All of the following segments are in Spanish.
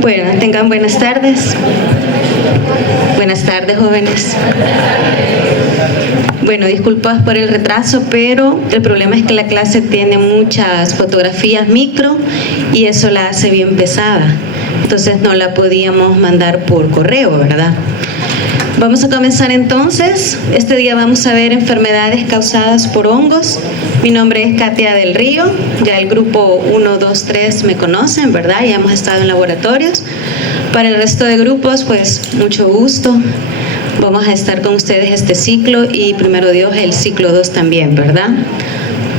Bueno, tengan buenas tardes. Buenas tardes, jóvenes. Bueno, disculpas por el retraso, pero el problema es que la clase tiene muchas fotografías micro y eso la hace bien pesada. Entonces no la podíamos mandar por correo, ¿verdad? Vamos a comenzar entonces. Este día vamos a ver enfermedades causadas por hongos. Mi nombre es Katia del Río. Ya el grupo 1, 2, 3 me conocen, ¿verdad? Ya hemos estado en laboratorios. Para el resto de grupos, pues mucho gusto. Vamos a estar con ustedes este ciclo y primero Dios el ciclo 2 también, ¿verdad?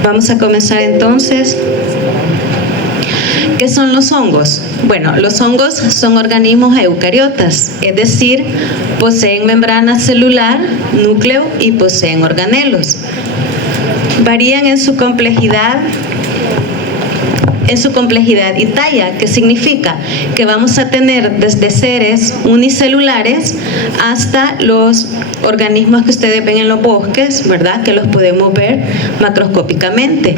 Vamos a comenzar entonces. ¿Qué son los hongos? Bueno, los hongos son organismos eucariotas, es decir, poseen membrana celular, núcleo y poseen organelos. Varían en su complejidad y talla, que significa que vamos a tener desde seres unicelulares hasta los organismos que ustedes ven en los bosques, ¿verdad? Que los podemos ver macroscópicamente.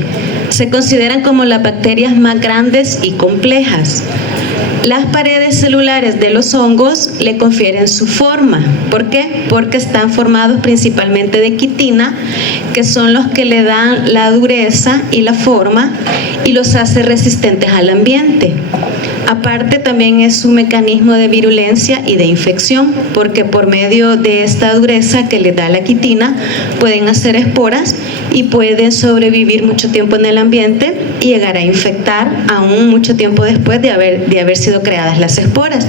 Se consideran como las bacterias más grandes y complejas. Las paredes celulares de los hongos le confieren su forma. ¿Por qué? Porque están formados principalmente de quitina, que son los que le dan la dureza y la forma y los hace resistentes al ambiente. Aparte, también es su mecanismo de virulencia y de infección, porque por medio de esta dureza que le da la quitina, pueden hacer esporas y pueden sobrevivir mucho tiempo en el ambiente y llegar a infectar aún mucho tiempo después de haber sido creadas las esporas.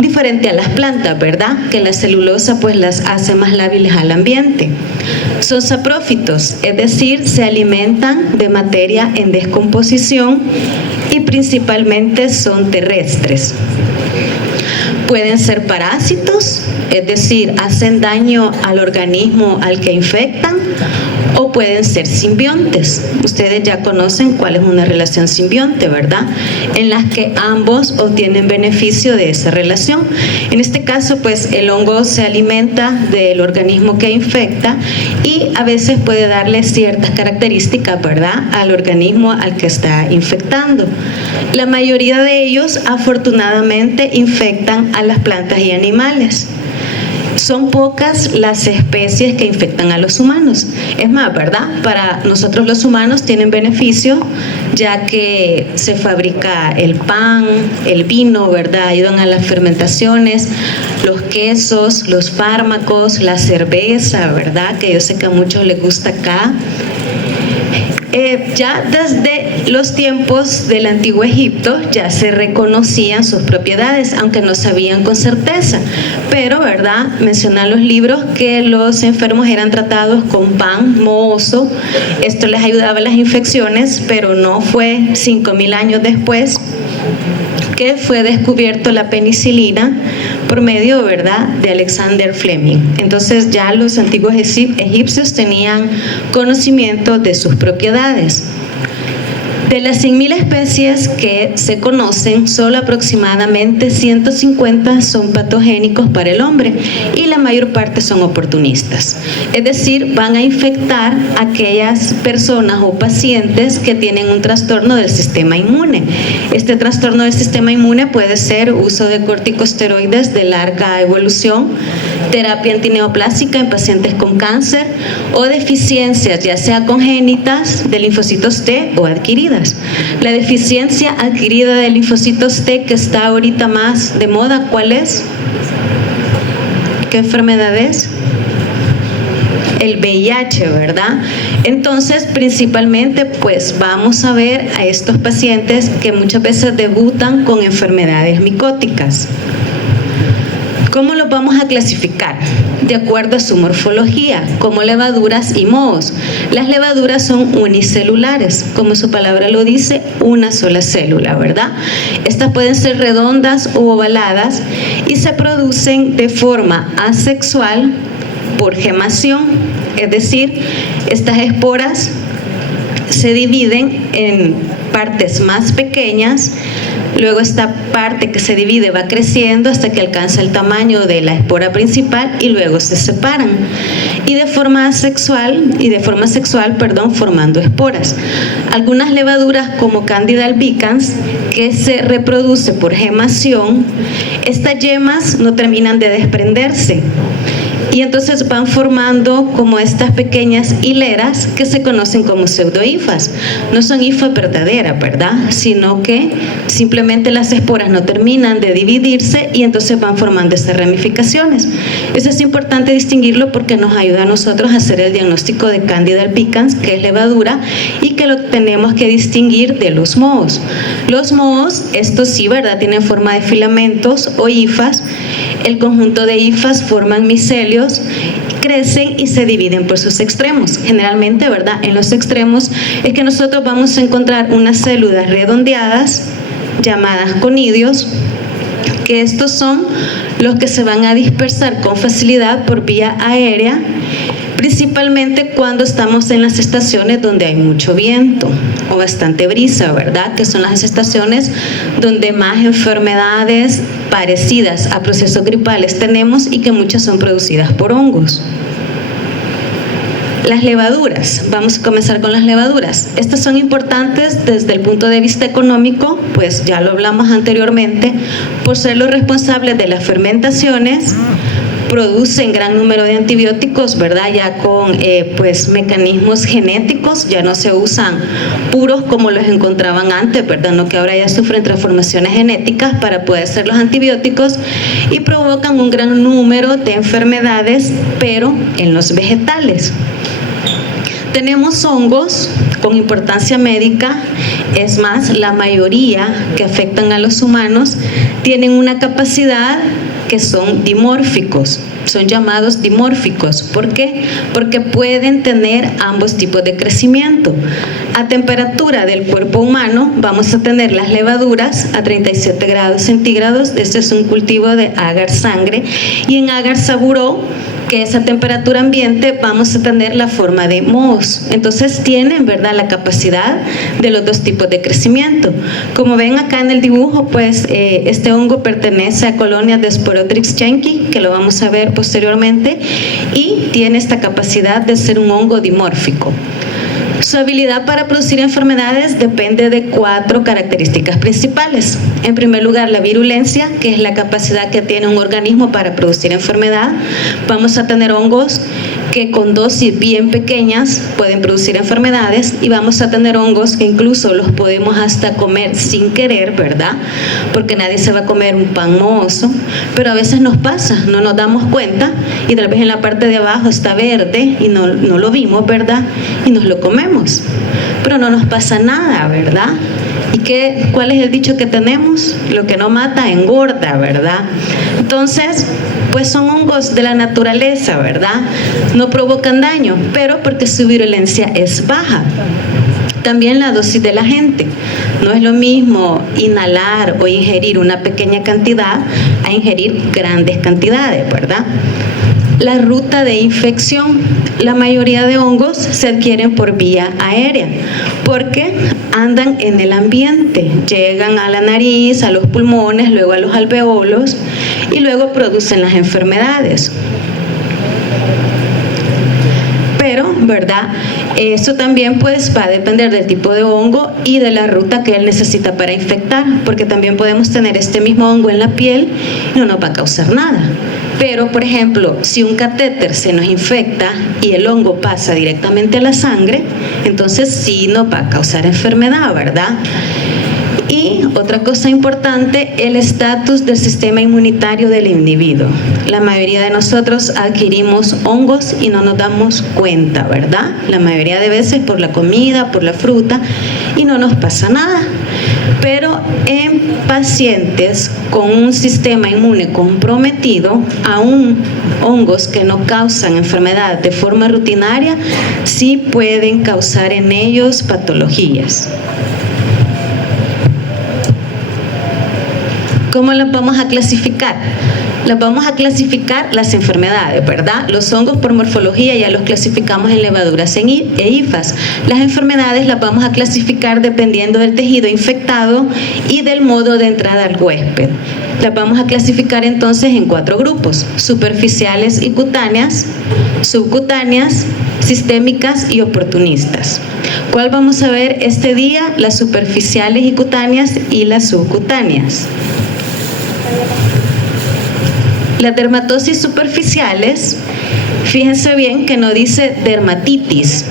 Diferente a las plantas, ¿verdad? Que la celulosa pues las hace más lábiles al ambiente. Son saprófitos, es decir, se alimentan de materia en descomposición y principalmente son terrestres. Pueden ser parásitos, es decir, hacen daño al organismo al que infectan, o pueden ser simbiontes. Ustedes ya conocen cuál es una relación simbionte, ¿verdad? En las que ambos obtienen beneficio de esa relación. En este caso, pues el hongo se alimenta del organismo que infecta y a veces puede darle ciertas características, ¿verdad?, al organismo al que está infectando. La mayoría de ellos, afortunadamente, infectan a las plantas y animales. Son pocas las especies que infectan a los humanos. Es más, ¿verdad? Para nosotros los humanos tienen beneficio, ya que se fabrica el pan, el vino, ¿verdad? Ayudan a las fermentaciones, los quesos, los fármacos, la cerveza, ¿verdad? Que yo sé que a muchos les gusta acá. Ya desde los tiempos del antiguo Egipto ya se reconocían sus propiedades, aunque no sabían con certeza, pero ¿verdad? Mencionan los libros que los enfermos eran tratados con pan mohoso. Esto les ayudaba a las infecciones, pero no fue 5.000 años después que fue descubierto la penicilina por medio, ¿verdad?, de Alexander Fleming. Entonces ya los antiguos egipcios tenían conocimiento de sus propiedades. De las 100.000 especies que se conocen, solo aproximadamente 150 son patogénicos para el hombre y la mayor parte son oportunistas. Es decir, van a infectar a aquellas personas o pacientes que tienen un trastorno del sistema inmune. Este trastorno del sistema inmune puede ser uso de corticosteroides de larga evolución, terapia antineoplásica en pacientes con cáncer o deficiencias, ya sea congénitas de linfocitos T o adquiridas. La deficiencia adquirida de linfocitos T que está ahorita más de moda, ¿cuál es? ¿Qué enfermedad es? El VIH, ¿verdad? Entonces, principalmente, pues vamos a ver a estos pacientes que muchas veces debutan con enfermedades micóticas. ¿Cómo los vamos a clasificar? De acuerdo a su morfología, como levaduras y mohos. Las levaduras son unicelulares, como su palabra lo dice, una sola célula, ¿verdad? Estas pueden ser redondas u ovaladas y se producen de forma asexual por gemación, es decir, estas esporas se dividen en partes más pequeñas. Luego esta parte que se divide va creciendo hasta que alcanza el tamaño de la espora principal y luego se separan. Y de forma sexual, formando esporas. Algunas levaduras como Candida albicans, que se reproduce por gemación, estas yemas no terminan de desprenderse. Y entonces van formando como estas pequeñas hileras que se conocen como pseudohifas. No son hifas verdaderas, ¿verdad? Sino que simplemente las esporas no terminan de dividirse y entonces van formando estas ramificaciones. Eso es importante distinguirlo porque nos ayuda a nosotros a hacer el diagnóstico de Candida albicans, que es levadura, y que lo tenemos que distinguir de los mohos. Los mohos, estos sí, ¿verdad? Tienen forma de filamentos o hifas. El conjunto de hifas forman micelios, crecen y se dividen por sus extremos. Generalmente, ¿verdad? En los extremos es que nosotros vamos a encontrar unas células redondeadas llamadas conidios, que estos son los que se van a dispersar con facilidad por vía aérea, principalmente cuando estamos en las estaciones donde hay mucho viento o bastante brisa, ¿verdad? Que son las estaciones donde más enfermedades parecidas a procesos gripales tenemos y que muchas son producidas por hongos. Las levaduras, vamos a comenzar con las levaduras. Estas son importantes desde el punto de vista económico, pues ya lo hablamos anteriormente, por ser los responsables de las fermentaciones, producen gran número de antibióticos, ¿verdad? Ya con pues mecanismos genéticos, ya no se usan puros como los encontraban antes, ¿verdad? No, que ahora ya sufren transformaciones genéticas para poder ser los antibióticos y provocan un gran número de enfermedades, pero en los vegetales. Tenemos hongos con importancia médica, es más, la mayoría que afectan a los humanos tienen una capacidad que son dimórficos, son llamados dimórficos. ¿Por qué? Porque pueden tener ambos tipos de crecimiento. A temperatura del cuerpo humano vamos a tener las levaduras a 37 grados centígrados, este es un cultivo de agar sangre, y en agar saburó, que es a temperatura ambiente, vamos a tener la forma de mohos. Entonces tienen, ¿verdad?, la capacidad de los dos tipos de crecimiento. Como ven acá en el dibujo, pues este hongo pertenece a colonias de Sporotrix schenki, que lo vamos a ver posteriormente, y tiene esta capacidad de ser un hongo dimórfico. Su habilidad para producir enfermedades depende de 4 características principales. En primer lugar, la virulencia, que es la capacidad que tiene un organismo para producir enfermedad. Vamos a tener hongos que con dosis bien pequeñas pueden producir enfermedades, y vamos a tener hongos que incluso los podemos hasta comer sin querer, ¿verdad? Porque nadie se va a comer un pan mohoso, pero a veces nos pasa, no nos damos cuenta y tal vez en la parte de abajo está verde y no lo vimos, ¿verdad? Y nos lo comemos, pero no nos pasa nada, ¿verdad? ¿Y cuál es el dicho que tenemos? Lo que no mata engorda, ¿verdad? Entonces, pues son hongos de la naturaleza, ¿verdad? No provocan daño, pero porque su virulencia es baja. También la dosis de la gente. No es lo mismo inhalar o ingerir una pequeña cantidad a ingerir grandes cantidades, ¿verdad? La ruta de infección. La mayoría de hongos se adquieren por vía aérea porque andan en el ambiente, llegan a la nariz, a los pulmones, luego a los alveolos y luego producen las enfermedades. Pero, ¿verdad? Eso también pues va a depender del tipo de hongo y de la ruta que él necesita para infectar, porque también podemos tener este mismo hongo en la piel y no nos va a causar nada. Pero, por ejemplo, si un catéter se nos infecta y el hongo pasa directamente a la sangre, entonces sí nos va a causar enfermedad, ¿verdad? Y otra cosa importante, el estatus del sistema inmunitario del individuo. La mayoría de nosotros adquirimos hongos y no nos damos cuenta, ¿verdad? La mayoría de veces por la comida, por la fruta, y no nos pasa nada. Pero en pacientes con un sistema inmune comprometido, aún hongos que no causan enfermedad de forma rutinaria, sí pueden causar en ellos patologías. ¿Cómo las vamos a clasificar? Las vamos a clasificar las enfermedades, ¿verdad? Los hongos por morfología ya los clasificamos en levaduras e hifas. Las enfermedades las vamos a clasificar dependiendo del tejido infectado y del modo de entrada al huésped. Las vamos a clasificar entonces en 4 grupos: superficiales y cutáneas, subcutáneas, sistémicas y oportunistas. ¿Cuál vamos a ver este día? Las superficiales y cutáneas y las subcutáneas. Las dermatosis superficiales, fíjense bien que no dice dermatitis.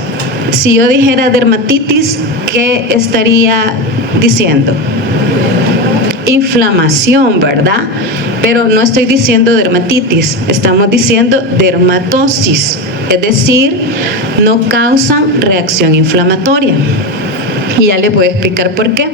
Si yo dijera dermatitis, ¿qué estaría diciendo? Inflamación, ¿verdad? Pero no estoy diciendo dermatitis, estamos diciendo dermatosis, es decir, no causan reacción inflamatoria. Y ya les voy a explicar por qué.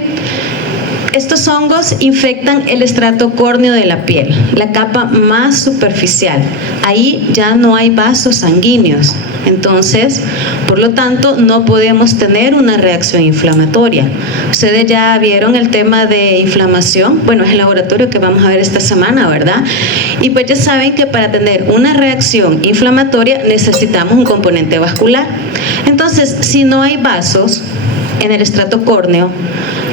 Estos hongos infectan el estrato córneo de la piel, la capa más superficial. Ahí ya no hay vasos sanguíneos. Entonces, por lo tanto, no podemos tener una reacción inflamatoria. Ustedes ya vieron el tema de inflamación. Bueno, es el laboratorio que vamos a ver esta semana, ¿verdad? Y pues ya saben que para tener una reacción inflamatoria necesitamos un componente vascular. Entonces, si no hay vasos en el estrato córneo,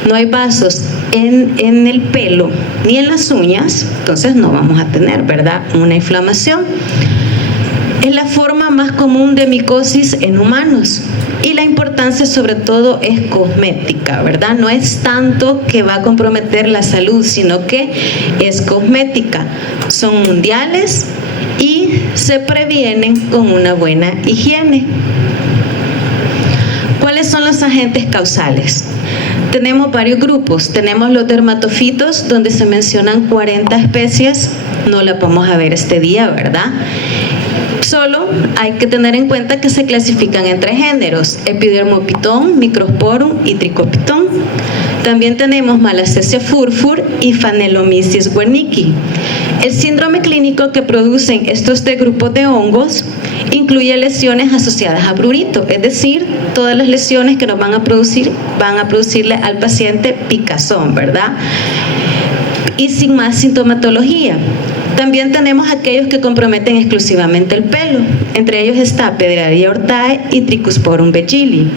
no hay vasos en el pelo ni en las uñas, entonces no vamos a tener, ¿verdad?, una inflamación. Es la forma más común de micosis en humanos y la importancia sobre todo es cosmética, ¿verdad? No es tanto que va a comprometer la salud, sino que es cosmética. Son mundiales y se previenen con una buena higiene. ¿Cuáles son los agentes causales? Tenemos varios grupos. Tenemos los dermatofitos, donde se mencionan 40 especies. No las vamos a ver este día, ¿verdad? Solo hay que tener en cuenta que se clasifican en 3 géneros: Epidermophyton, Microsporum y Trichophyton. También tenemos Malassezia furfur y Phonelomyces wernicki. El síndrome clínico que producen estos 3 grupos de hongos incluye lesiones asociadas a prurito, es decir, todas las lesiones que nos van a producirle al paciente picazón, ¿verdad? Y sin más sintomatología. También tenemos aquellos que comprometen exclusivamente el pelo. Entre ellos está Pedraria hortae y Trichosporum vegili.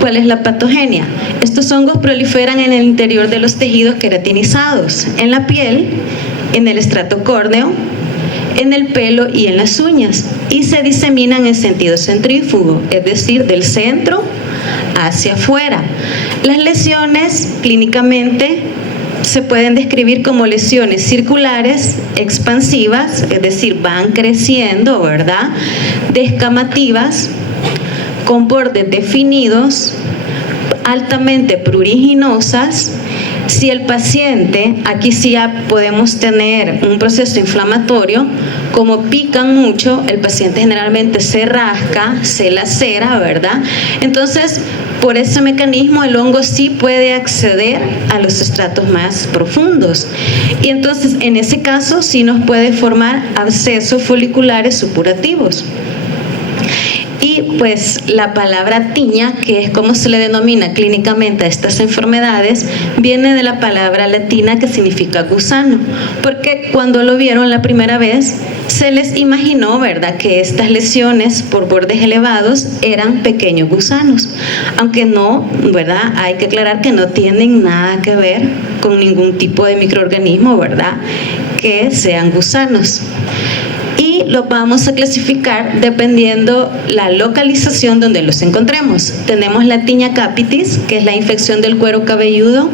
¿Cuál es la patogenia? Estos hongos proliferan en el interior de los tejidos queratinizados, en la piel, en el estrato córneo, en el pelo y en las uñas, y se diseminan en sentido centrífugo, es decir, del centro hacia afuera. Las lesiones clínicamente se pueden describir como lesiones circulares, expansivas, es decir, van creciendo, ¿verdad?, descamativas, con bordes definidos, altamente pruriginosas. Si el paciente, aquí sí ya podemos tener un proceso inflamatorio, como pican mucho, el paciente generalmente se rasca, se lacera, ¿verdad? Entonces, por ese mecanismo el hongo sí puede acceder a los estratos más profundos. Y entonces, en ese caso, sí nos puede formar abscesos foliculares supurativos. Y pues la palabra tiña, que es como se le denomina clínicamente a estas enfermedades, viene de la palabra latina que significa gusano, porque cuando lo vieron la primera vez se les imaginó, ¿verdad?, que estas lesiones por bordes elevados eran pequeños gusanos, aunque no, ¿verdad?, hay que aclarar que no tienen nada que ver con ningún tipo de microorganismo, ¿verdad?, que sean gusanos. Y los vamos a clasificar dependiendo la localización donde los encontremos. Tenemos la tiña capitis, que es la infección del cuero cabelludo,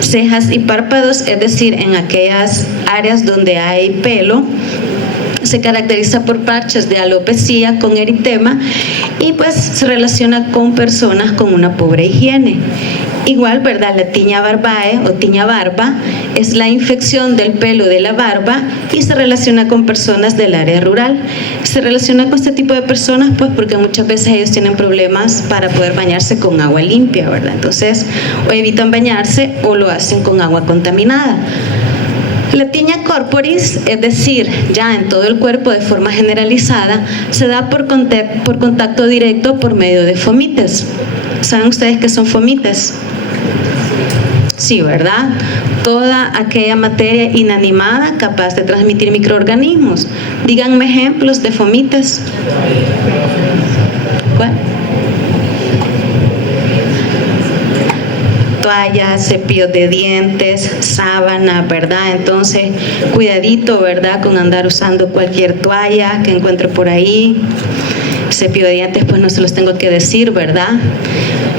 cejas y párpados, es decir, en aquellas áreas donde hay pelo. Se caracteriza por parches de alopecia con eritema y pues se relaciona con personas con una pobre higiene. Igual, ¿verdad?, la tiña barbae o tiña barba es la infección del pelo de la barba y se relaciona con personas del área rural. Se relaciona con este tipo de personas pues porque muchas veces ellos tienen problemas para poder bañarse con agua limpia, ¿verdad? Entonces, o evitan bañarse o lo hacen con agua contaminada. La tiña corporis, es decir, ya en todo el cuerpo de forma generalizada, se da por contacto directo por medio de fomites. ¿Saben ustedes qué son fomites? Sí, ¿verdad? Toda aquella materia inanimada capaz de transmitir microorganismos. Díganme ejemplos de fomites. ¿Cuál? Toallas, cepillos de dientes, sábana, ¿verdad? Entonces, cuidadito, ¿verdad? Con andar usando cualquier toalla que encuentre por ahí. Cepillo de dientes, pues no se los tengo que decir, ¿verdad?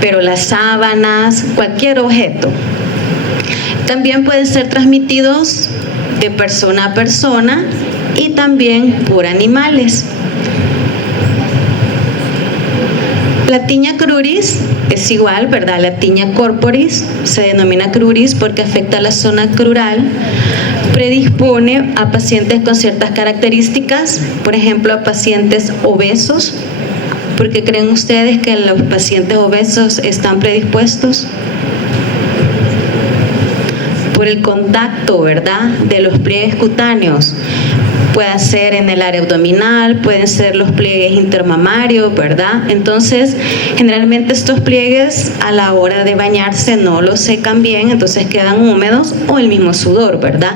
Pero las sábanas, cualquier objeto. También pueden ser transmitidos de persona a persona y también por animales. La tiña cruris es igual, ¿verdad? La tiña corporis se denomina cruris porque afecta a la zona crural, predispone a pacientes con ciertas características, por ejemplo, a pacientes obesos. ¿Por qué creen ustedes que los pacientes obesos están predispuestos? Por el contacto, ¿verdad?, de los pliegues cutáneos. Puede ser en el área abdominal, pueden ser los pliegues intermamarios, ¿verdad? Entonces, generalmente estos pliegues a la hora de bañarse no los secan bien, entonces quedan húmedos, o el mismo sudor, ¿verdad?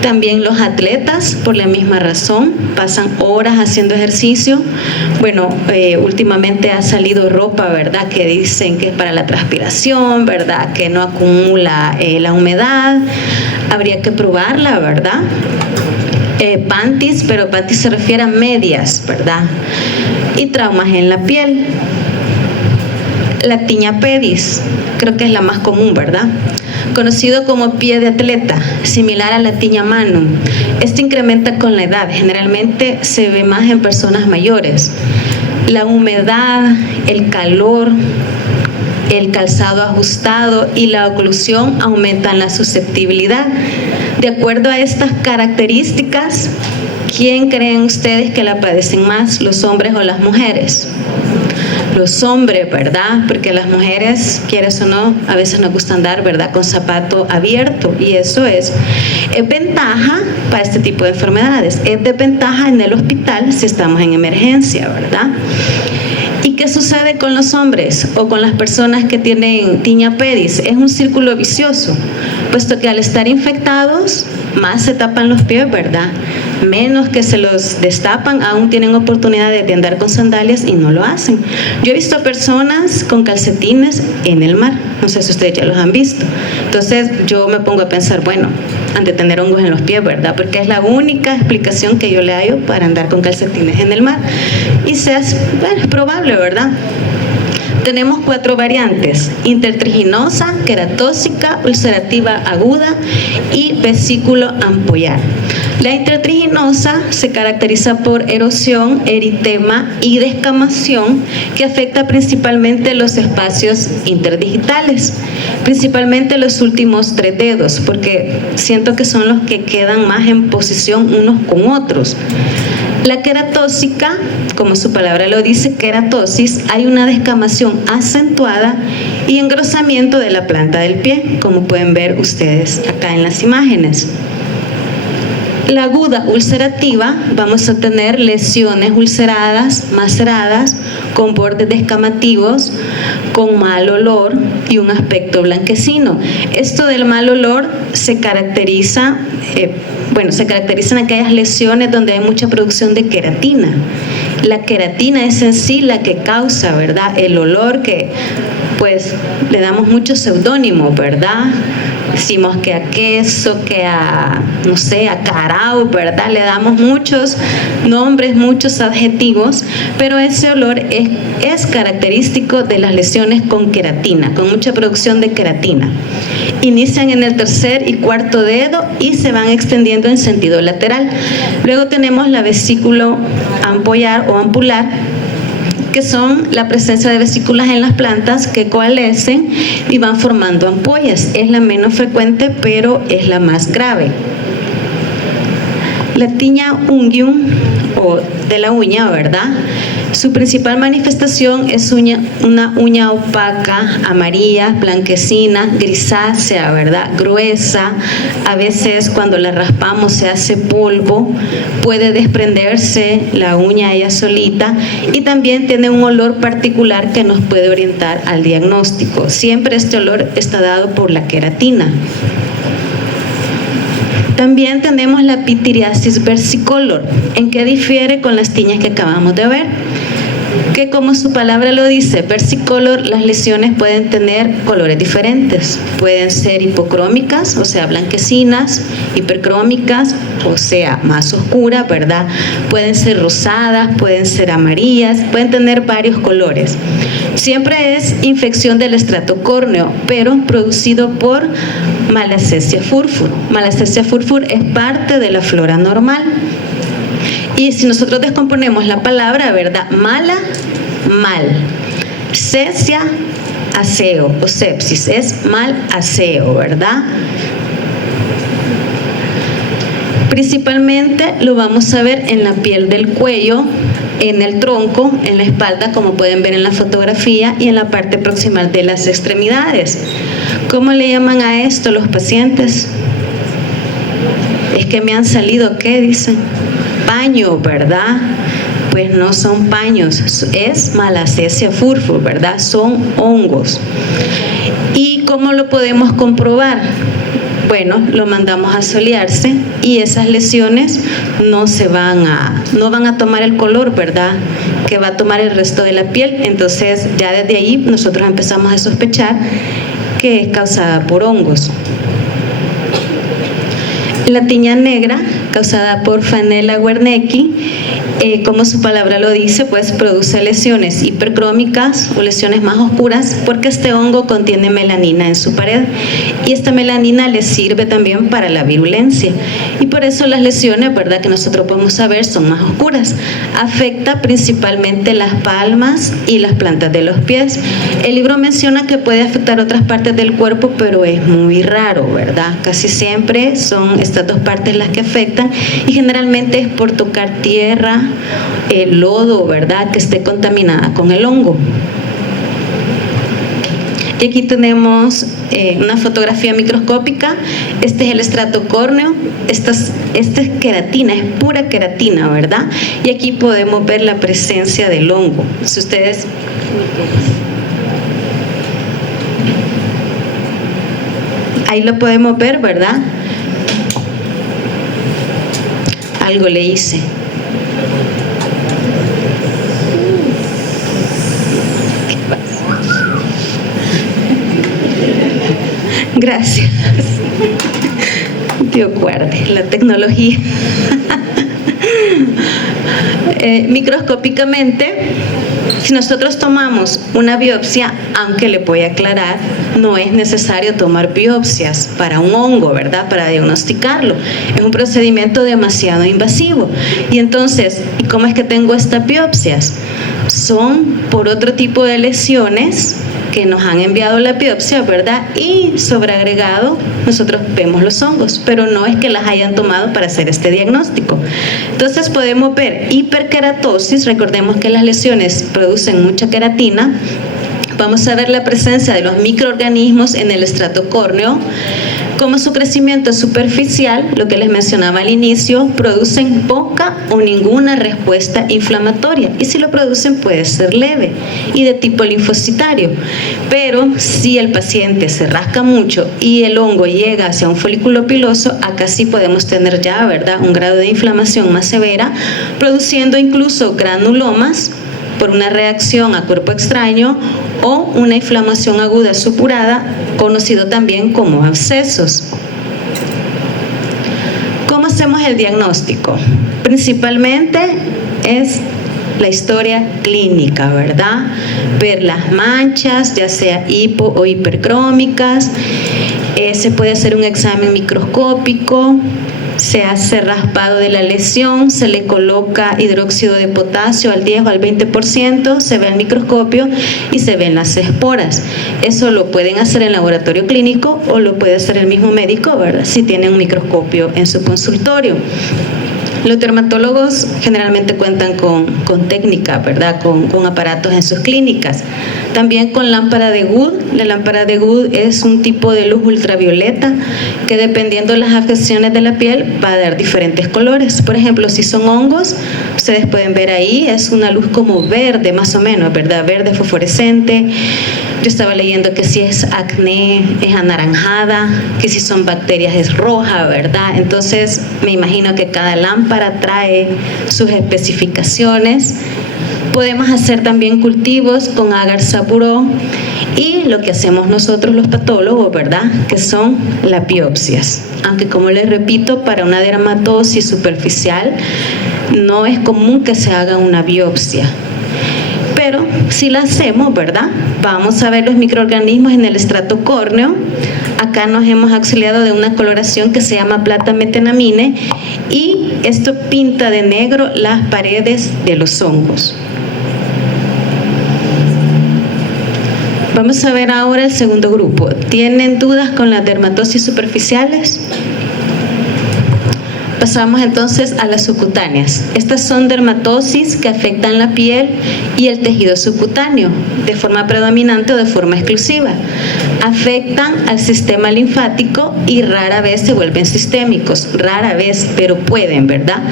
También los atletas, por la misma razón, pasan horas haciendo ejercicio. Bueno, últimamente ha salido ropa, ¿verdad?, que dicen que es para la transpiración, ¿verdad?, que no acumula la humedad. Habría que probarla, ¿verdad? Panties, pero panties se refiere a medias, ¿verdad? Y traumas en la piel. La tiña pedis, creo que es la más común, ¿verdad? Conocido como pie de atleta, similar a la tiña manum. Este incrementa con la edad, generalmente se ve más en personas mayores. La humedad, el calor, el calzado ajustado y la oclusión aumentan la susceptibilidad. De acuerdo a estas características, ¿quién creen ustedes que la padecen más, los hombres o las mujeres? Los hombres, ¿verdad? Porque las mujeres, quieres o no, a veces nos gusta andar, ¿verdad?, con zapato abierto, y eso es ventaja para este tipo de enfermedades. Es desventaja en el hospital si estamos en emergencia, ¿verdad? ¿Y qué sucede con los hombres o con las personas que tienen tiña pedis? Es un círculo vicioso, puesto que al estar infectados, más se tapan los pies, ¿verdad? Menos que se los destapan, aún tienen oportunidad de andar con sandalias y no lo hacen. Yo he visto personas con calcetines en el mar, no sé si ustedes ya los han visto. Entonces yo me pongo a pensar, bueno, han de tener hongos en los pies, ¿verdad? Porque es la única explicación que yo le hallo para andar con calcetines en el mar. Y bueno, es probable, ¿verdad? Tenemos 4 variantes: intertriginosa, queratóxica, ulcerativa aguda y vesículo ampollar. La intertriginosa se caracteriza por erosión, eritema y descamación que afecta principalmente los espacios interdigitales, principalmente los últimos 3 dedos, porque siento que son los que quedan más en posición unos con otros. La queratóxica, como su palabra lo dice, queratosis, hay una descamación acentuada y engrosamiento de la planta del pie, como pueden ver ustedes acá en las imágenes. La aguda ulcerativa, vamos a tener lesiones ulceradas, maceradas, con bordes descamativos, con mal olor y un aspecto blanquecino. Esto del mal olor se caracteriza, se caracterizan aquellas lesiones donde hay mucha producción de queratina. La queratina es en sí la que causa, ¿verdad?, el olor, que pues le damos muchos seudónimos, ¿verdad? Decimos que a queso, que a, no sé, a carao, ¿verdad? Le damos muchos nombres, muchos adjetivos, pero ese olor es característico de las lesiones con queratina, con mucha producción de queratina. Inician en el 3er y 4 dedo y se van extendiendo en sentido lateral. Luego tenemos la vesículo ampollar o ampular, que son la presencia de vesículas en las plantas que coalescen y van formando ampollas. Es la menos frecuente, pero es la más grave. La tiña unguium, o de la uña, ¿verdad?, Su principal manifestación es una uña opaca, amarilla, blanquecina, grisácea, ¿verdad? Gruesa. A veces cuando la raspamos se hace polvo, puede desprenderse la uña ella solita y también tiene un olor particular que nos puede orientar al diagnóstico. Siempre este olor está dado por la queratina. También tenemos la pitiriasis versicolor. ¿En qué difiere con las tiñas que acabamos de ver? Que como su palabra lo dice, versicolor, las lesiones pueden tener colores diferentes. Pueden ser hipocrómicas, o sea, blanquecinas, hipercrómicas, o sea, más oscuras, ¿verdad? Pueden ser rosadas, pueden ser amarillas, pueden tener varios colores. Siempre es infección del estrato córneo, pero producido por Malassezia furfur. Malassezia furfur es parte de la flora normal. Y si nosotros descomponemos la palabra, ¿verdad? Mala, mal. Cesia, aseo o sepsis, es mal aseo, ¿verdad? Principalmente lo vamos a ver en la piel del cuello, en el tronco, en la espalda, como pueden ver en la fotografía, y en la parte proximal de las extremidades. ¿Cómo le llaman a esto los pacientes? Es que me han salido, ¿qué dicen? Paño, ¿verdad? Pues no son paños, es Malassezia furfur, ¿verdad? Son hongos. ¿Y cómo lo podemos comprobar? Bueno, lo mandamos a solearse y esas lesiones no van a tomar el color, ¿verdad?, que va a tomar el resto de la piel. Entonces ya desde ahí nosotros empezamos a sospechar que es causada por hongos. La tiña negra, causada por Fanella guernessi, como su palabra lo dice, pues produce lesiones hipercrómicas o lesiones más oscuras porque este hongo contiene melanina en su pared y esta melanina le sirve también para la virulencia y por eso las lesiones, ¿verdad?, que nosotros podemos saber son más oscuras. Afecta principalmente las palmas y las plantas de los pies. El libro menciona que puede afectar otras partes del cuerpo, pero es muy raro, ¿verdad? Casi siempre son estas dos partes las que afectan y generalmente es por tocar tierra, el lodo, ¿verdad?, que esté contaminada con el hongo. Y aquí tenemos una fotografía microscópica. Este es el estrato córneo. Esta es queratina, es pura queratina, ¿verdad? Y aquí podemos ver la presencia del hongo. Si ustedes... Ahí lo podemos ver, ¿verdad? Algo le hice. Gracias. Dios guarde, la tecnología. Microscópicamente, si nosotros tomamos una biopsia, aunque le voy a aclarar, no es necesario tomar biopsias para un hongo, ¿verdad?, para diagnosticarlo. Es un procedimiento demasiado invasivo. Y entonces, ¿cómo es que tengo estas biopsias? Son por otro tipo de lesiones que nos han enviado la biopsia, ¿verdad? Y sobreagregado nosotros vemos los hongos, pero no es que las hayan tomado para hacer este diagnóstico. Entonces podemos ver hiperkeratosis. Recordemos que las lesiones producen mucha queratina. Vamos a ver la presencia de los microorganismos en el estrato córneo. Como su crecimiento es superficial, lo que les mencionaba al inicio, producen poca o ninguna respuesta inflamatoria. Y si lo producen puede ser leve y de tipo linfocitario. Pero si el paciente se rasca mucho y el hongo llega hacia un folículo piloso, acá sí podemos tener ya, ¿verdad?, un grado de inflamación más severa, produciendo incluso granulomas por una reacción a cuerpo extraño o una inflamación aguda supurada, conocido también como abscesos. ¿Cómo hacemos el diagnóstico? Principalmente es la historia clínica, ¿verdad? Ver las manchas, ya sea hipo o hipercrómicas. Se puede hacer un examen microscópico. Se hace raspado de la lesión, se le coloca hidróxido de potasio al 10 o al 20%, se ve al microscopio y se ven las esporas. Eso lo pueden hacer en laboratorio clínico o lo puede hacer el mismo médico, ¿verdad?, si tiene un microscopio en su consultorio. Los dermatólogos generalmente cuentan con técnica, ¿verdad? Con aparatos en sus clínicas. También con lámpara de Wood. La lámpara de Wood es un tipo de luz ultravioleta que, dependiendo de las afecciones de la piel, va a dar diferentes colores. Por ejemplo, si son hongos, ustedes pueden ver ahí, es una luz como verde, más o menos, ¿verdad? Verde fosforescente. Yo estaba leyendo que si es acné es anaranjada, que si son bacterias es roja, ¿verdad? Entonces me imagino que cada lámpara trae sus especificaciones. Podemos hacer también cultivos con agar saburó y lo que hacemos nosotros los patólogos, ¿verdad? Que son las biopsias. Aunque, como les repito, para una dermatosis superficial no es común que se haga una biopsia. Pero si la hacemos, ¿verdad? Vamos a ver los microorganismos en el estrato córneo. Acá nos hemos auxiliado de una coloración que se llama plata metenamine y esto pinta de negro las paredes de los hongos. Vamos a ver ahora el segundo grupo. ¿Tienen dudas con las dermatosis superficiales? Pasamos entonces a las subcutáneas. Estas son dermatosis que afectan la piel y el tejido subcutáneo de forma predominante o de forma exclusiva. Afectan al sistema linfático y rara vez se vuelven sistémicos, rara vez, pero pueden, ¿verdad?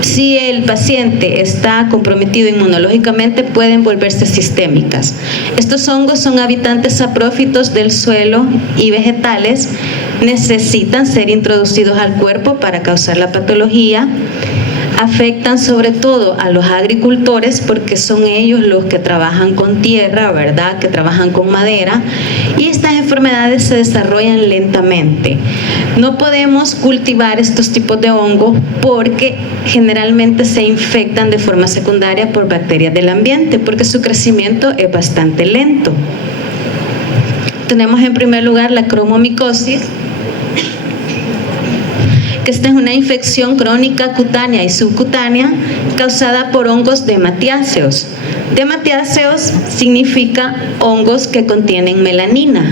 Si el paciente está comprometido inmunológicamente, pueden volverse sistémicas. Estos hongos son habitantes saprófitos del suelo y vegetales, necesitan ser introducidos al cuerpo para causar la patología. Afectan sobre todo a los agricultores porque son ellos los que trabajan con tierra, ¿verdad? Que trabajan con madera, y estas enfermedades se desarrollan lentamente. No podemos cultivar estos tipos de hongos porque generalmente se infectan de forma secundaria por bacterias del ambiente porque su crecimiento es bastante lento. Tenemos en primer lugar la cromomicosis, que esta es una infección crónica cutánea y subcutánea causada por hongos dematiáceos. Dematiáceos significa hongos que contienen melanina,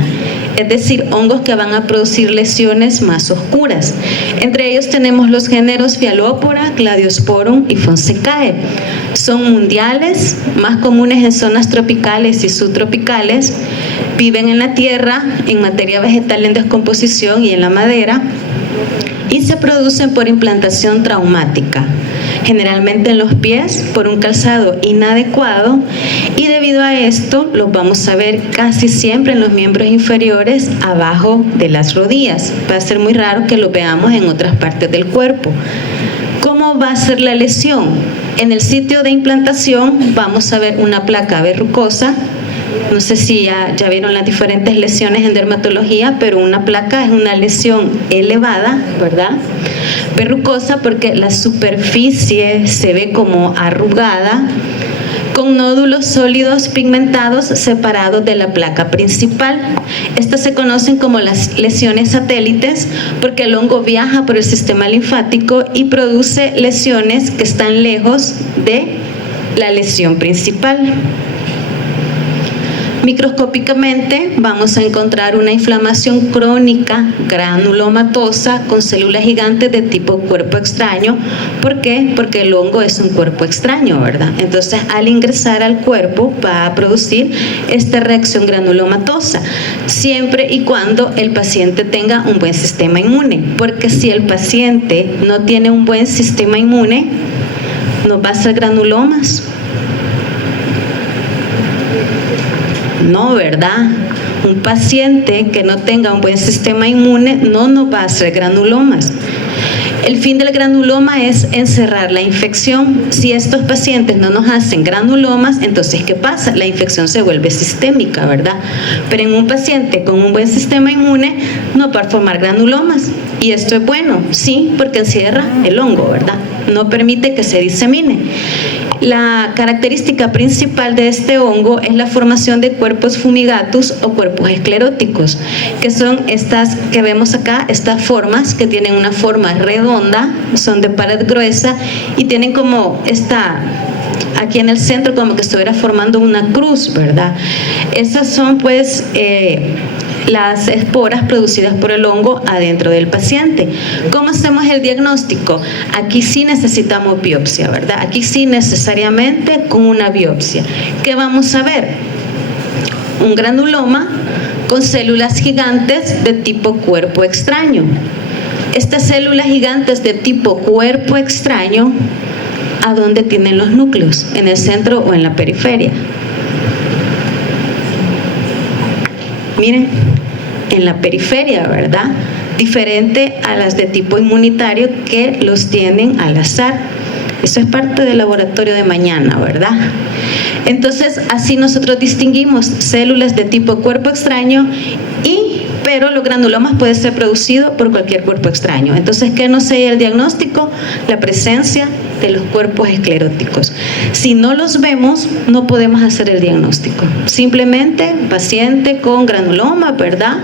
es decir, hongos que van a producir lesiones más oscuras. Entre ellos tenemos los géneros Phyalophora, Cladiosporum y Fonsecae. Son mundiales, más comunes en zonas tropicales y subtropicales. Viven en la tierra, en materia vegetal en descomposición y en la madera, y se producen por implantación traumática, generalmente en los pies por un calzado inadecuado, y debido a esto los vamos a ver casi siempre en los miembros inferiores abajo de las rodillas. Va a ser muy raro que lo veamos en otras partes del cuerpo. ¿Cómo va a ser la lesión? En el sitio de implantación vamos a ver una placa verrucosa. No sé si ya vieron las diferentes lesiones en dermatología, pero una placa es una lesión elevada, ¿verdad? Verrucosa porque la superficie se ve como arrugada, con nódulos sólidos pigmentados separados de la placa principal. Estas se conocen como las lesiones satélites porque el hongo viaja por el sistema linfático y produce lesiones que están lejos de la lesión principal. Microscópicamente vamos a encontrar una inflamación crónica granulomatosa con células gigantes de tipo cuerpo extraño. ¿Por qué? Porque el hongo es un cuerpo extraño, ¿verdad? Entonces, al ingresar al cuerpo va a producir esta reacción granulomatosa, siempre y cuando el paciente tenga un buen sistema inmune, porque si el paciente no tiene un buen sistema inmune, nos va a hacer granulomas. No, ¿verdad? Un paciente que no tenga un buen sistema inmune no nos va a hacer granulomas. El fin del granuloma es encerrar la infección. Si estos pacientes no nos hacen granulomas, entonces ¿qué pasa? La infección se vuelve sistémica, ¿verdad? Pero en un paciente con un buen sistema inmune no va a formar granulomas. Y esto es bueno, sí, porque encierra el hongo, ¿verdad? No permite que se disemine. La característica principal de este hongo es la formación de cuerpos fumigatus o cuerpos escleróticos, que son estas que vemos acá, estas formas que tienen una forma redonda, son de pared gruesa y tienen como esta, aquí en el centro como que estuviera formando una cruz, ¿verdad? Esas son pues las esporas producidas por el hongo adentro del paciente. ¿Cómo hacemos el diagnóstico? Aquí sí necesitamos biopsia, ¿verdad? Aquí sí necesariamente con una biopsia. ¿Qué vamos a ver? Un granuloma con células gigantes de tipo cuerpo extraño. Estas células gigantes de tipo cuerpo extraño, ¿a dónde tienen los núcleos? ¿En el centro o en la periferia? Miren, en la periferia, ¿verdad? Diferente a las de tipo inmunitario que los tienen al azar. Eso es parte del laboratorio de mañana, ¿verdad? Entonces, así nosotros distinguimos células de tipo cuerpo extraño pero los granulomas pueden ser producidos por cualquier cuerpo extraño. Entonces, ¿qué nos sella el diagnóstico? La presencia de los cuerpos escleróticos. Si no los vemos, no podemos hacer el diagnóstico. Simplemente paciente con granuloma, ¿verdad?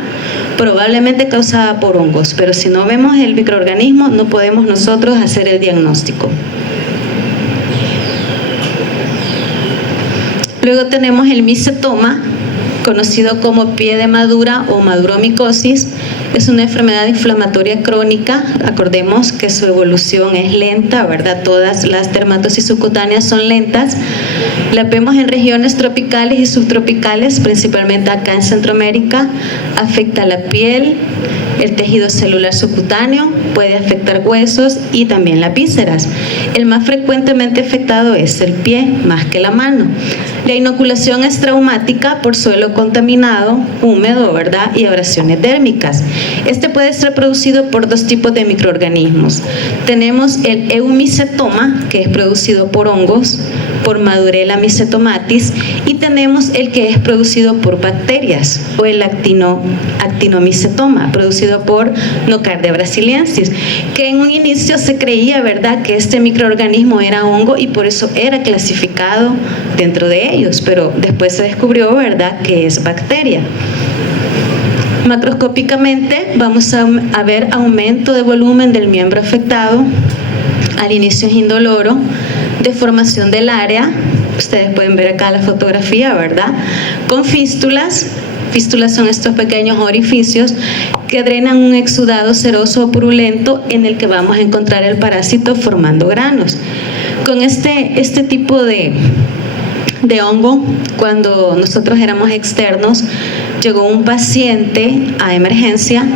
Probablemente causada por hongos, pero si no vemos el microorganismo, no podemos nosotros hacer el diagnóstico. Luego tenemos el micetoma, conocido como pie de madura o maduromicosis. Es una enfermedad inflamatoria crónica. Acordemos que su evolución es lenta, ¿verdad? Todas las dermatosis subcutáneas son lentas. La vemos en regiones tropicales y subtropicales, principalmente acá en Centroamérica. Afecta la piel, el tejido celular subcutáneo, puede afectar huesos y también las vísceras. El más frecuentemente afectado es el pie, más que la mano. La inoculación es traumática por suelo contaminado, húmedo, ¿verdad? Y abrasiones dérmicas. Este puede ser producido por dos tipos de microorganismos. Tenemos el eumicetoma, que es producido por hongos, por Madurella mycetomatis, y tenemos el que es producido por bacterias, o el actinomicetoma, producido por Nocardia brasiliensis, que en un inicio se creía, ¿verdad?, que este microorganismo era hongo y por eso era clasificado dentro de ellos, pero después se descubrió, ¿verdad?, que es bacteria. Macroscópicamente vamos a ver aumento de volumen del miembro afectado. Al inicio es indoloro, deformación del área, ustedes pueden ver acá la fotografía, ¿verdad?, con fístulas. Fístulas son estos pequeños orificios que drenan un exudado seroso o purulento en el que vamos a encontrar el parásito formando granos. Con este tipo de hongo, cuando nosotros éramos externos, llegó un paciente a emergencia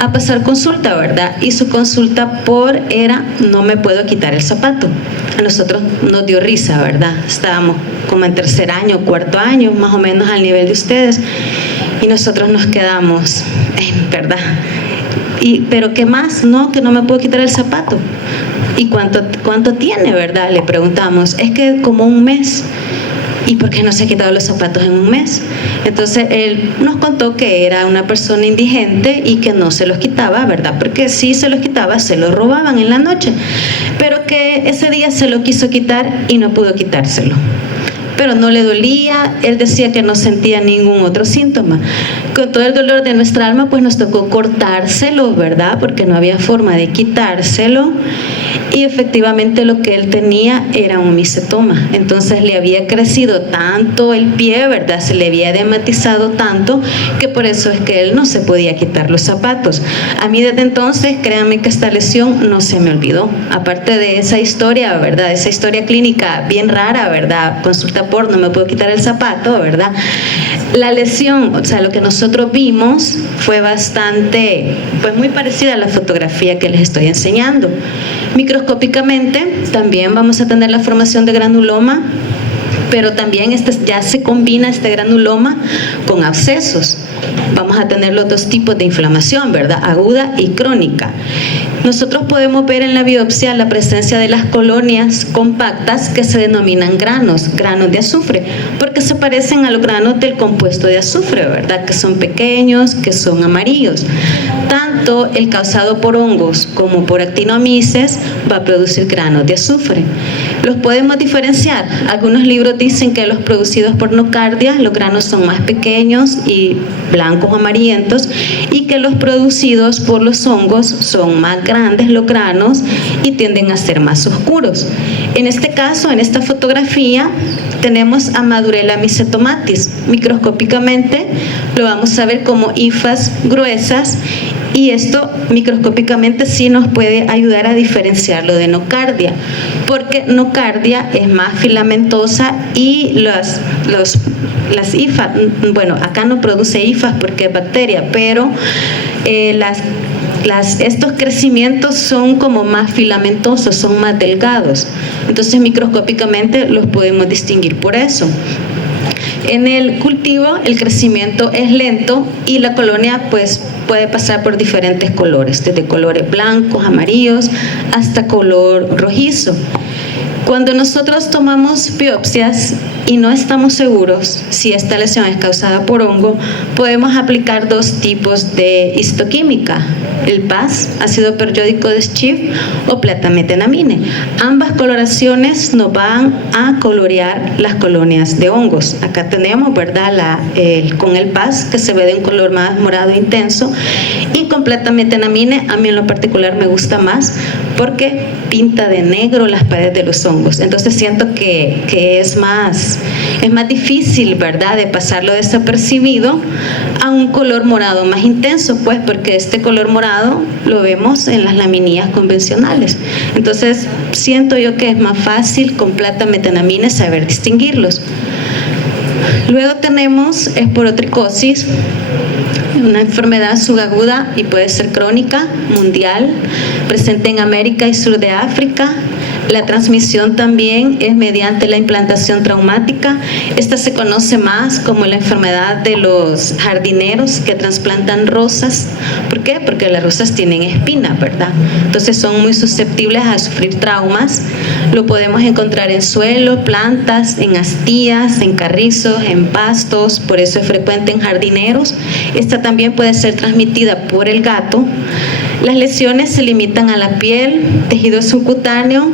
a pasar consulta, ¿verdad? Y su consulta era: no me puedo quitar el zapato. A nosotros nos dio risa, ¿verdad? Estábamos como en tercer año, cuarto año, más o menos al nivel de ustedes, y nosotros nos quedamos, ¿verdad? ¿Pero qué más? No, que no me puedo quitar el zapato. ¿Y cuánto tiene, verdad? Le preguntamos. Es que como un mes. ¿Y por qué no se ha quitado los zapatos en un mes? Entonces él nos contó que era una persona indigente y que no se los quitaba, ¿verdad? Porque si se los quitaba, se los robaban en la noche. Pero que ese día se lo quiso quitar y no pudo quitárselo. Pero no le dolía, él decía que no sentía ningún otro síntoma. Con todo el dolor de nuestra alma, pues nos tocó cortárselo, ¿verdad? Porque no había forma de quitárselo. Y efectivamente lo que él tenía era un micetoma. Entonces le había crecido tanto el pie, ¿verdad? Se le había edematizado tanto que por eso es que él no se podía quitar los zapatos. A mí desde entonces, créanme que esta lesión no se me olvidó. Aparte de esa historia, ¿verdad? Esa historia clínica bien rara, ¿verdad? Consulta por no me puedo quitar el zapato, ¿verdad? La lesión, o sea, lo que nosotros vimos fue bastante, pues muy parecida a la fotografía que les estoy enseñando. Microscópicamente también vamos a tener la formación de granuloma, pero también ya se combina este granuloma con abscesos. Vamos a tener los dos tipos de inflamación, ¿verdad? Aguda y crónica. Nosotros podemos ver en la biopsia la presencia de las colonias compactas que se denominan granos de azufre, porque se parecen a los granos del compuesto de azufre, ¿verdad? Que son pequeños, que son amarillos. Tanto el causado por hongos como por actinomices va a producir granos de azufre. Los podemos diferenciar. Algunos libros dicen que los producidos por nocardia, los granos son más pequeños y blancos o amarillentos, y que los producidos por los hongos son más grandes los granos y tienden a ser más oscuros. En este caso, en esta fotografía, tenemos a Madurella mycetomatis. Microscópicamente lo vamos a ver como hifas gruesas, y esto microscópicamente sí nos puede ayudar a diferenciarlo de nocardia, porque nocardia es más filamentosa y las hifas, bueno, acá no produce hifas porque es bacteria, pero estos crecimientos son como más filamentosos, son más delgados. Entonces microscópicamente los podemos distinguir por eso. En el cultivo el crecimiento es lento y la colonia pues puede pasar por diferentes colores, desde colores blancos, amarillos, hasta color rojizo. Cuando nosotros tomamos biopsias y no estamos seguros si esta lesión es causada por hongo, podemos aplicar dos tipos de histoquímica: el PAS, ácido periódico de Schiff, o platametenamine. Ambas coloraciones nos van a colorear las colonias de hongos. Acá tenemos, ¿verdad?, con el PAS, que se ve de un color más morado intenso, y con platametenamine, a mí en lo particular me gusta más porque pinta de negro las paredes de los hongos. Entonces siento que es más difícil, ¿verdad?, de pasarlo desapercibido a un color morado más intenso, pues porque este color morado lo vemos en las laminillas convencionales. Entonces siento yo que es más fácil con platametenamine saber distinguirlos. Luego tenemos esporotricosis, una enfermedad subaguda y puede ser crónica, mundial, presente en América y sur de África. La transmisión también es mediante la implantación traumática. Esta se conoce más como la enfermedad de los jardineros que trasplantan rosas. ¿Por qué? Porque las rosas tienen espinas, ¿verdad? Entonces son muy susceptibles a sufrir traumas. Lo podemos encontrar en suelo, plantas, en astillas, en carrizos, en pastos. Por eso es frecuente en jardineros. Esta también puede ser transmitida por el gato. Las lesiones se limitan a la piel, tejido subcutáneo,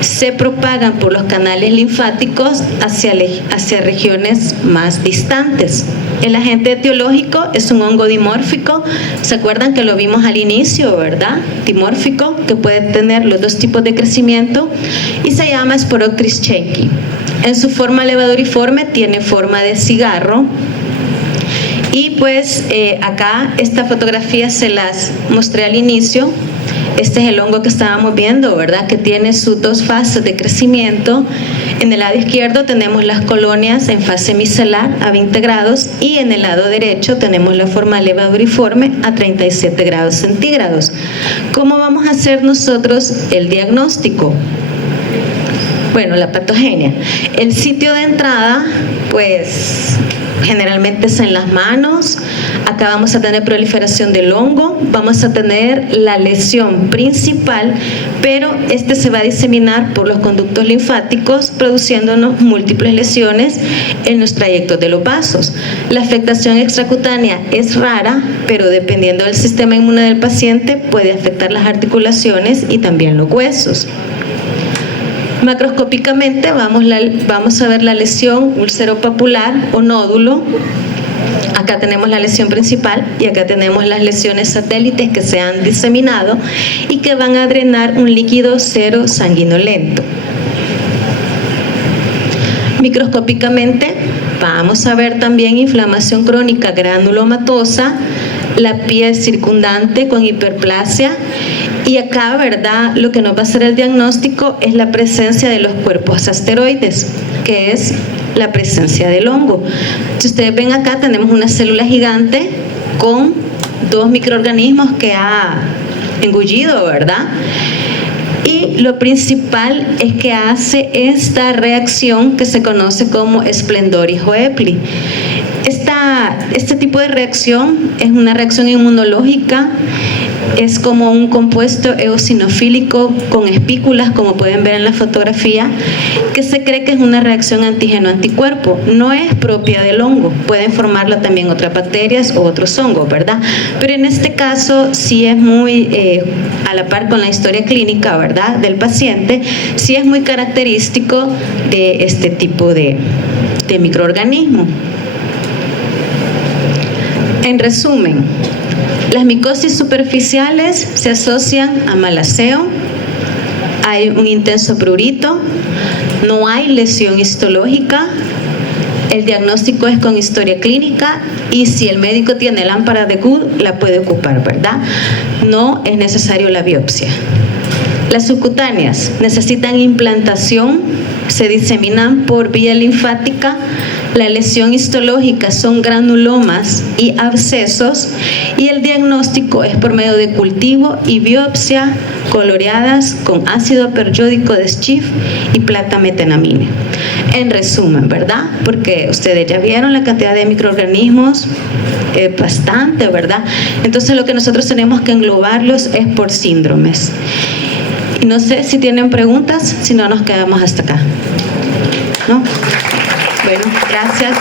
se propagan por los canales linfáticos hacia regiones más distantes. El agente etiológico es un hongo dimórfico. ¿Se acuerdan que lo vimos al inicio, verdad? Dimórfico, que puede tener los dos tipos de crecimiento, y se llama Sporoctris schenckii. En su forma levaduriforme tiene forma de cigarro. Y pues acá esta fotografía se las mostré al inicio. Este es el hongo que estábamos viendo, ¿verdad?, que tiene sus dos fases de crecimiento. En el lado izquierdo tenemos las colonias en fase micelar a 20 grados y en el lado derecho tenemos la forma levaduriforme a 37 grados centígrados. ¿Cómo vamos a hacer nosotros el diagnóstico? Bueno, la patogenia. El sitio de entrada, pues generalmente es en las manos. Acá vamos a tener proliferación del hongo, vamos a tener la lesión principal, pero este se va a diseminar por los conductos linfáticos, produciéndonos múltiples lesiones en los trayectos de los vasos. La afectación extracutánea es rara, pero dependiendo del sistema inmune del paciente puede afectar las articulaciones y también los huesos. Macroscópicamente vamos a ver la lesión ulceropapular o nódulo. Acá tenemos la lesión principal y acá tenemos las lesiones satélites que se han diseminado y que van a drenar un líquido sero sanguinolento. Microscópicamente vamos a ver también inflamación crónica granulomatosa, la piel circundante con hiperplasia. Y acá, ¿verdad?, lo que nos va a hacer el diagnóstico es la presencia de los cuerpos asteroides, que es la presencia del hongo. Si ustedes ven acá, tenemos una célula gigante con dos microorganismos que ha engullido, ¿verdad? Y lo principal es que hace esta reacción que se conoce como Splendori-Hoepli. Este tipo de reacción es una reacción inmunológica, es como un compuesto eosinofílico con espículas, como pueden ver en la fotografía, que se cree que es una reacción antígeno-anticuerpo. No es propia del hongo, pueden formarla también otras bacterias o otros hongos, ¿verdad? Pero en este caso sí es muy, a la par con la historia clínica, ¿verdad?, del paciente, sí es muy característico de este tipo de microorganismo. En resumen, las micosis superficiales se asocian a mal aseo, hay un intenso prurito, no hay lesión histológica, el diagnóstico es con historia clínica y si el médico tiene lámpara de Good la puede ocupar, ¿verdad? No es necesario la biopsia. Las subcutáneas necesitan implantación, se diseminan por vía linfática. La lesión histológica son granulomas y abscesos y el diagnóstico es por medio de cultivo y biopsia coloreadas con ácido periódico de Schiff y plata metenamina. En resumen, ¿verdad? Porque ustedes ya vieron la cantidad de microorganismos, bastante, ¿verdad? Entonces lo que nosotros tenemos que englobarlos es por síndromes. Y no sé si tienen preguntas, si no nos quedamos hasta acá. ¿No? Bueno, gracias.